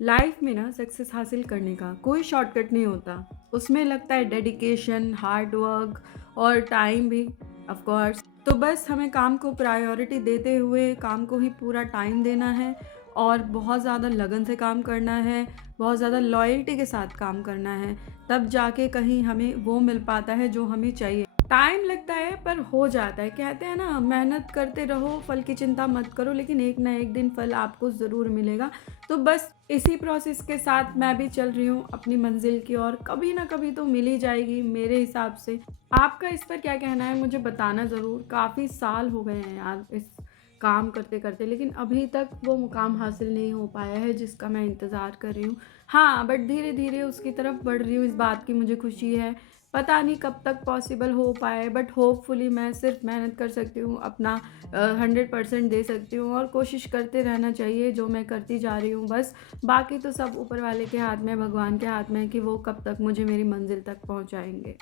Life में ना success हासिल करने का कोई शॉर्टकट नहीं होता। उसमें लगता है डेडिकेशन, हार्ड वर्क और टाइम भी, ऑफ कोर्स। तो बस हमें काम को प्रायोरिटी देते हुए काम को ही पूरा टाइम देना है और बहुत ज़्यादा लगन से काम करना है, बहुत ज़्यादा लॉयल्टी के साथ काम करना है। तब जाके कहीं हमें वो मिल पाता है जो हमें चाहिए। टाइम लगता है पर हो जाता है। कहते हैं ना, मेहनत करते रहो, फल की चिंता मत करो, लेकिन एक ना एक दिन फल आपको ज़रूर मिलेगा। तो बस इसी प्रोसेस के साथ मैं भी चल रही हूँ अपनी मंजिल की ओर। कभी ना कभी तो मिल ही जाएगी मेरे हिसाब से। आपका इस पर क्या कहना है मुझे बताना ज़रूर। काफ़ी साल हो गए हैं यार इस काम करते करते, लेकिन अभी तक वो मुकाम हासिल नहीं हो पाया है जिसका मैं इंतज़ार कर रही हूँ। हाँ, बट धीरे धीरे उसकी तरफ बढ़ रही हूँ, इस बात की मुझे खुशी है। पता नहीं कब तक पॉसिबल हो पाए, बट होपफुली मैं सिर्फ मेहनत कर सकती हूँ, अपना 100% दे सकती हूँ और कोशिश करते रहना चाहिए जो मैं करती जा रही हूँ बस। बाकी तो सब ऊपर वाले के हाथ में, भगवान के हाथ में है कि वो कब तक मुझे मेरी मंजिल तक पहुँचाएँगे।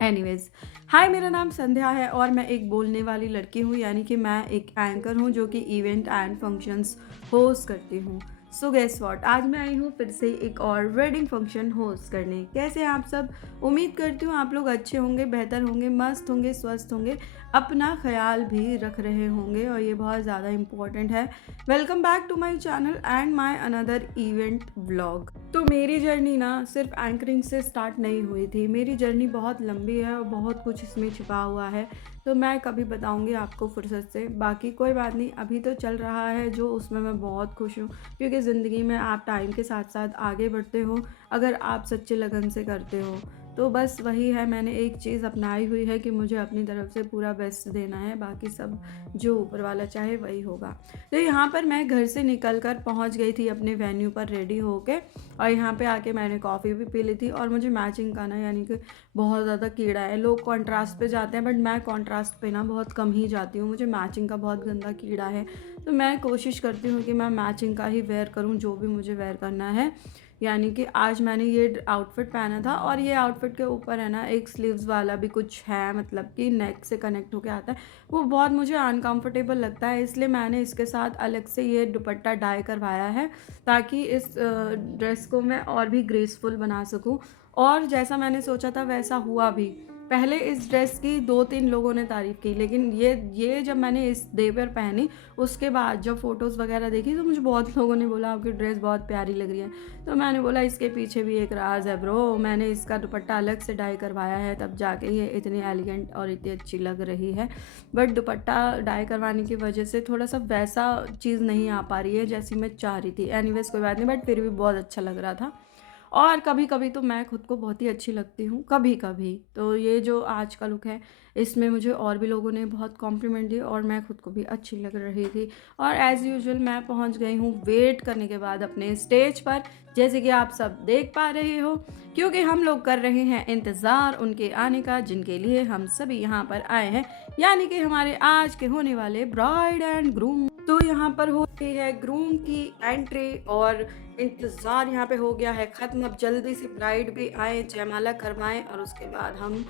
एनीवेज़, हाय, मेरा नाम संध्या है और मैं एक बोलने वाली लड़की हूँ, यानी कि मैं एक एंकर हूँ जो कि इवेंट एंड फंक्शंस होस्ट करती हूँ। सो गेस व्हाट, आज मैं आई हूँ फिर से एक और वेडिंग फंक्शन होस्ट करने। कैसे हैं आप सब? उम्मीद करती हूँ आप लोग अच्छे होंगे, बेहतर होंगे, मस्त होंगे, स्वस्थ होंगे, अपना ख्याल भी रख रहे होंगे और ये बहुत ज़्यादा इम्पोर्टेंट है। Welcome back to my channel and my another event vlog. तो मेरी जर्नी ना सिर्फ एंकरिंग से स्टार्ट नहीं हुई थी। मेरी जर्नी बहुत लंबी है और बहुत कुछ इसमें छिपा हुआ है, तो मैं कभी बताऊंगी आपको फुर्सत से। बाकी कोई बात नहीं, अभी तो चल रहा है जो, उसमें मैं बहुत खुश हूँ, क्योंकि ज़िंदगी में आप टाइम के साथ साथ आगे बढ़ते हो अगर आप सच्चे लगन से करते हो। तो बस वही है, मैंने एक चीज़ अपनाई हुई है कि मुझे अपनी तरफ से पूरा बेस्ट देना है, बाकी सब जो ऊपर वाला चाहे वही होगा। तो यहाँ पर मैं घर से निकल कर पहुँच गई थी अपने वेन्यू पर रेडी होके, और यहाँ पे आके मैंने कॉफ़ी भी पी ली थी। और मुझे मैचिंग का ना, यानी कि बहुत ज़्यादा कीड़ा है। लोग कॉन्ट्रास्ट पे जाते हैं बट मैं कॉन्ट्रास्ट पे ना बहुत कम ही जाती हूँ, मुझे मैचिंग का बहुत गंदा कीड़ा है। तो मैं कोशिश करती हूँ कि मैं मैचिंग का ही वेयर करूँ जो भी मुझे वेयर करना है। यानी कि आज मैंने ये आउटफिट पहना था और ये आउटफिट के ऊपर है ना एक स्लीव्स वाला भी कुछ है, मतलब कि नेक से कनेक्ट होके आता है। वो बहुत मुझे अनकंफर्टेबल लगता है, इसलिए मैंने इसके साथ अलग से ये दुपट्टा डाई करवाया है, ताकि इस ड्रेस को मैं और भी ग्रेसफुल बना सकूं। और जैसा मैंने सोचा था वैसा हुआ भी। पहले इस ड्रेस की 2-3 लोगों ने तारीफ़ की, लेकिन ये जब मैंने इस डे पर पहनी, उसके बाद जब फ़ोटोज़ वगैरह देखी तो मुझे बहुत लोगों ने बोला आपकी ड्रेस बहुत प्यारी लग रही है। तो मैंने बोला इसके पीछे भी एक राज है ब्रो, मैंने इसका दुपट्टा अलग से डाई करवाया है, तब जाके ये इतनी एलिगेंट और इतनी अच्छी लग रही है। बट दुपट्टा डाई करवाने की वजह से थोड़ा सा वैसा चीज़ नहीं आ पा रही है जैसी मैं चाह रही थी। एनीवेज़ कोई बात नहीं, बट फिर भी बहुत अच्छा लग रहा था। और कभी-कभी तो मैं खुद को बहुत ही अच्छी लगती हूँ, कभी-कभी। तो ये जो आज का लुक है, इसमें मुझे और भी लोगों ने बहुत कॉम्प्लीमेंट दिए और मैं खुद को भी अच्छी लग रही थी। और एज़ यूजुअल मैं पहुँच गई हूँ वेट करने के बाद अपने स्टेज पर, जैसे कि आप सब देख पा रहे हो, क्योंकि हम लोग कर रहे हैं इंतज़ार उनके आने का जिनके लिए हम सभी यहाँ पर आए हैं, यानी कि हमारे आज के होने वाले ब्राइड एंड ग्रूम। तो यहाँ पर होती है ग्रूम की एंट्री और इंतज़ार यहाँ पे हो गया है ख़त्म। अब जल्दी से ब्राइड भी आए, जयमाला करवाएं और उसके बाद हम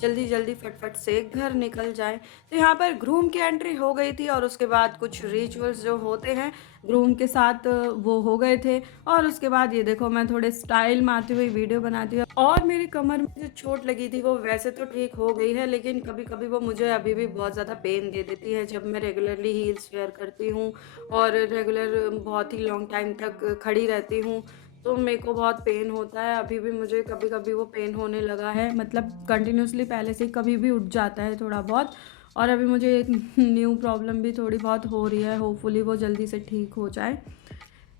जल्दी जल्दी फटफट से घर निकल जाएं। तो यहाँ पर ग्रूम की एंट्री हो गई थी और उसके बाद कुछ रिचुअल्स जो होते हैं ग्रूम के साथ वो हो गए थे। और उसके बाद ये देखो, मैं थोड़े स्टाइल में आती हुई वीडियो बनाती हूँ और मेरी कमर में जो चोट लगी थी वो वैसे तो ठीक हो गई है, लेकिन कभी कभी वो मुझे अभी भी बहुत ज़्यादा पेन दे देती है जब मैं रेगुलरली हील्स वेयर करती हूँ और रेगुलर बहुत ही लॉन्ग टाइम तक खड़ी रहती हूँ। तो मेरे को बहुत पेन होता है, अभी भी मुझे कभी कभी वो पेन होने लगा है, मतलब कंटिन्यूसली पहले से ही कभी भी उठ जाता है थोड़ा बहुत। और अभी मुझे एक न्यू प्रॉब्लम भी थोड़ी बहुत हो रही है, होपफुली वो जल्दी से ठीक हो जाए।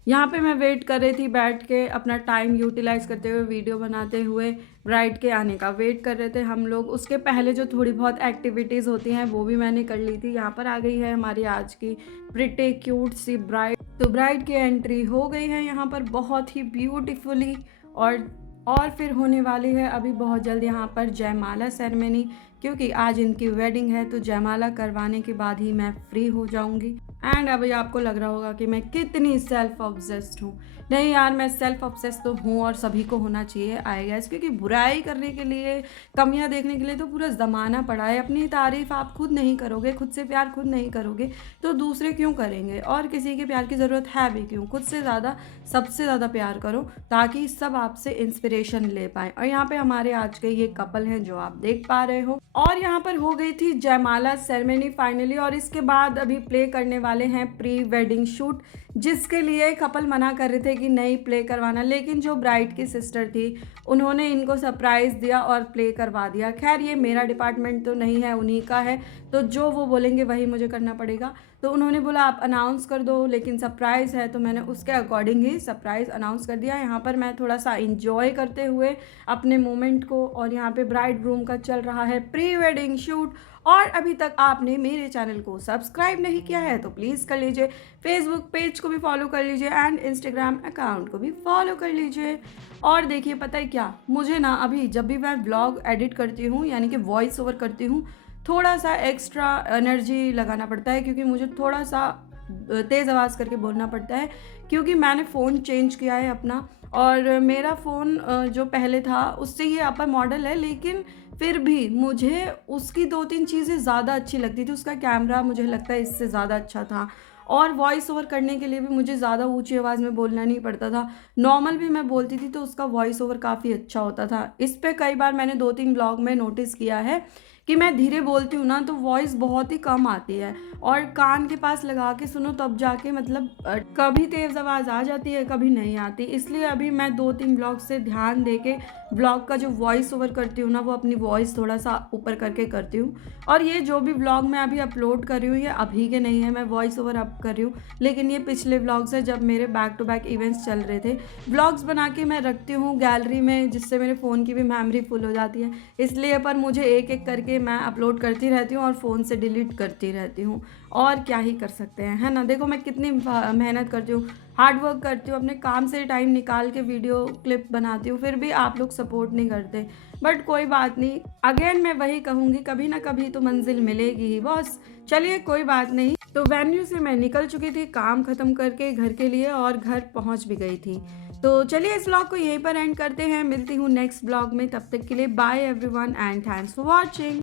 यहाँ पे मैं वेट कर रही थी बैठ के, अपना टाइम यूटिलाइज़ करते हुए वीडियो बनाते हुए ब्राइड के आने का वेट कर रहे थे हम लोग। उसके पहले जो थोड़ी बहुत एक्टिविटीज़ होती हैं वो भी मैंने कर ली थी। यहाँ पर आ गई है हमारी आज की प्रिटी क्यूट सी ब्राइड। तो ब्राइड की एंट्री हो गई है यहाँ पर बहुत ही ब्यूटीफुली। और फिर होने वाली है अभी बहुत जल्द यहाँ पर जयमाला सेरेमनी, क्योंकि आज इनकी वेडिंग है, तो जयमाला करवाने के बाद ही मैं फ्री हो जाऊंगी। एंड अभी आपको लग रहा होगा कि मैं कितनी सेल्फ ऑब्सेस्ड हूँ। नहीं यार, मैं सेल्फ ऑब्सेस्ड तो हूँ और सभी को होना चाहिए आई गेस, क्योंकि बुराई करने के लिए, कमियां देखने के लिए तो पूरा ज़माना पड़ा है। अपनी तारीफ़ आप खुद नहीं करोगे, खुद से प्यार खुद नहीं करोगे, तो दूसरे क्यों करेंगे? और किसी के प्यार की ज़रूरत है भी क्यों? खुद से ज़्यादा, सबसे ज़्यादा प्यार करो, ताकि सब आपसे इंस्पिरेशन ले पाए। और यहाँ पे हमारे आज के ये कपल हैं जो आप देख पा रहे हो। और यहाँ पर हो गई थी जयमाला सेरेमनी फाइनली, और इसके बाद अभी प्ले करने वाले हैं प्री वेडिंग शूट, जिसके लिए कपल मना कर रहे थे कि नहीं प्ले करवाना, लेकिन जो ब्राइड की सिस्टर थी उन्होंने इनको सरप्राइज़ दिया और प्ले करवा दिया। खैर ये मेरा डिपार्टमेंट तो नहीं है, उन्हीं का है, तो जो वो बोलेंगे वही मुझे करना पड़ेगा। तो उन्होंने बोला आप अनाउंस कर दो, लेकिन सरप्राइज़ है, तो मैंने उसके अकॉर्डिंग ही सरप्राइज़ अनाउंस कर दिया। यहाँ पर मैं थोड़ा सा इंजॉय करते हुए अपने मोमेंट को, और यहाँ पे ब्राइड ग्रूम का चल रहा है प्री वेडिंग शूट। और अभी तक आपने मेरे चैनल को सब्सक्राइब नहीं किया है तो प्लीज़ कर लीजिए, फेसबुक पेज को भी फॉलो कर लीजिए एंड इंस्टाग्राम अकाउंट को भी फॉलो कर लीजिए। और देखिए पता है क्या, मुझे ना अभी जब भी मैं व्लॉग एडिट करती हूँ, यानी कि वॉइस ओवर करती हूँ, थोड़ा सा एक्स्ट्रा एनर्जी लगाना पड़ता है, क्योंकि मुझे थोड़ा सा तेज़ आवाज़ करके बोलना पड़ता है, क्योंकि मैंने फ़ोन चेंज किया है अपना। और मेरा फ़ोन जो पहले था उससे ये अपर मॉडल है, लेकिन फिर भी मुझे उसकी 2-3 चीज़ें ज़्यादा अच्छी लगती थी। उसका कैमरा मुझे लगता है इससे ज़्यादा अच्छा था, और वॉइस ओवर करने के लिए भी मुझे ज़्यादा ऊँची आवाज़ में बोलना नहीं पड़ता था। नॉर्मल भी मैं बोलती थी तो उसका वॉइस ओवर काफ़ी अच्छा होता था। इस पे कई बार मैंने 2-3 व्लॉग में नोटिस किया है कि मैं धीरे बोलती हूँ ना, तो वॉइस बहुत ही कम आती है, और कान के पास लगा के सुनो तब जाके मतलब कभी तेज़ आवाज़ आ जाती है, कभी नहीं आती। इसलिए अभी मैं 2-3 ब्लॉग से ध्यान दे के ब्लॉग का जो वॉइस ओवर करती हूँ ना, वो अपनी वॉइस थोड़ा सा ऊपर करके करती हूँ। और ये जो भी ब्लॉग मैं अभी अपलोड कर रही हूँ, ये अभी के नहीं है, मैं वॉइस ओवर अप कर रही हूँ, लेकिन ये पिछले ब्लॉग्स है जब मेरे बैक टू बैक इवेंट्स चल रहे थे। ब्लॉग्स बना के मैं रखती हूँ गैलरी में, जिससे मेरे फ़ोन की भी मेमोरी फुल हो जाती है, इसलिए। पर मुझे एक एक करके मैं अपलोड करती रहती हूँ और फ़ोन से डिलीट करती रहती हूँ, और क्या ही कर सकते हैं, है ना। देखो मैं कितनी मेहनत करती हूँ, हार्ड वर्क करती हूँ, अपने काम से टाइम निकाल के वीडियो क्लिप बनाती हूँ, फिर भी आप लोग सपोर्ट नहीं करते। बट कोई बात नहीं, अगेन मैं वही कहूँगी, कभी ना कभी तो मंजिल मिलेगी ही बॉस। चलिए कोई बात नहीं। तो वेन्यू से मैं निकल चुकी थी काम ख़त्म करके घर के लिए, और घर पहुँच भी गई थी। तो चलिए इस ब्लॉग को यहीं पर एंड करते हैं, मिलती हूँ नेक्स्ट ब्लॉग में, तब तक के लिए bye everyone and thanks for watching.